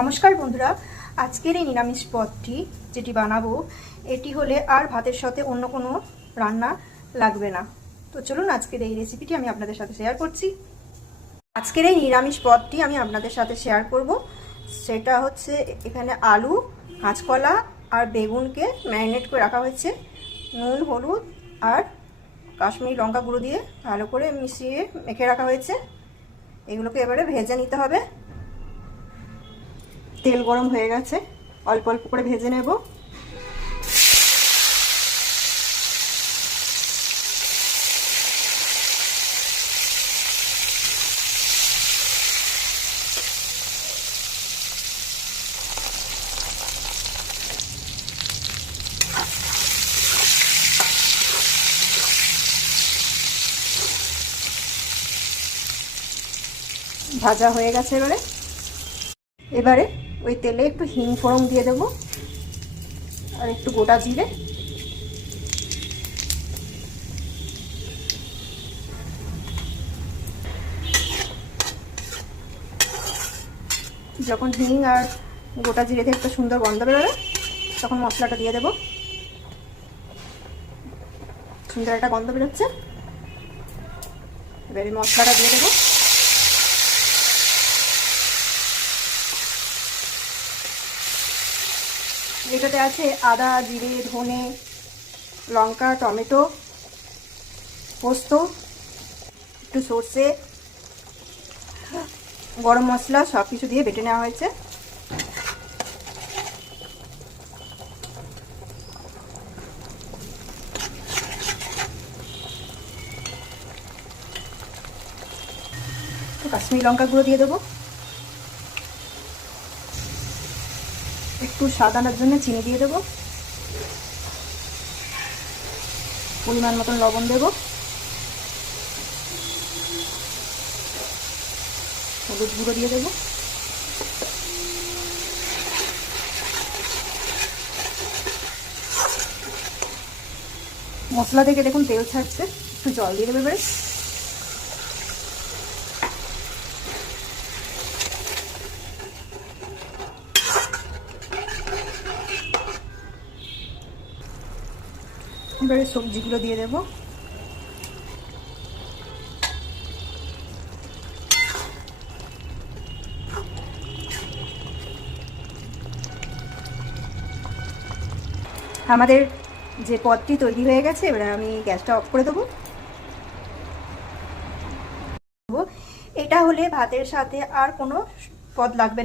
নমস্কার বন্ধুরা, আজকের এই নিরামিষ পদটি যেটি বানাবো এটি হলে আর ভাতের সাথে অন্য কোনো রান্না লাগবে না। তো চলুন আজকের এই রেসিপিটি আমি আপনাদের সাথে শেয়ার করছি। আজকের এই নিরামিষ পদটি আমি আপনাদের সাথে শেয়ার করব। সেটা হচ্ছে এখানে আলু, কাঁচকলা আর বেগুনকে ম্যারিনেট করে রাখা হয়েছে নুন, হলুদ আর কাশ্মীরি লঙ্কা গুঁড়ো দিয়ে ভালো করে মিশিয়ে মেখে রাখা হয়েছে। এগুলোকে এবারে ভেজে নিতে হবে। তেল গরম হয়ে গেছে, অল্প অল্প করে ভেজে নেব। ভাজা হয়ে গেছে। এবারে ওই তেলে একটু হিং ফোড়ন দিয়ে দেবো আর একটু গোটা জিরে। যখন হিং আর গোটা জিরে থেকে একটা সুন্দর গন্ধ বেরোবে তখন মশলাটা দিয়ে দেবো। সুন্দর একটা গন্ধ বেরোচ্ছে, এবারে মশলাটা দিয়ে দেবো। এটাতে আছে আদা, জিরে, ধনে, লঙ্কা, টমেটো, পোস্ত, একটু সর্ষে, গরম মশলা সব কিছু দিয়ে বেটে নেওয়া হয়েছে। কাশ্মীরি লঙ্কা গুঁড়ো দিয়ে দেবো। একটু স্বাদ আনার জন্য চিনি দিয়ে দেবো। পরিমাণ মতন লবণ দেবো। হলুদ গুঁড়ো দিয়ে দেবো। মশলা থেকে দেখুন তেল ছাড়ছে, একটু জল দিয়ে দেবে এবারে। এবারে সবজিগুলো দিয়ে দেবো। আমাদের যে পদটি তৈরি হয়ে গেছে, এবারে আমি গ্যাসটা অফ করে দেবো। এটা হলে ভাতের সাথে আর কোনো পদ লাগবে না।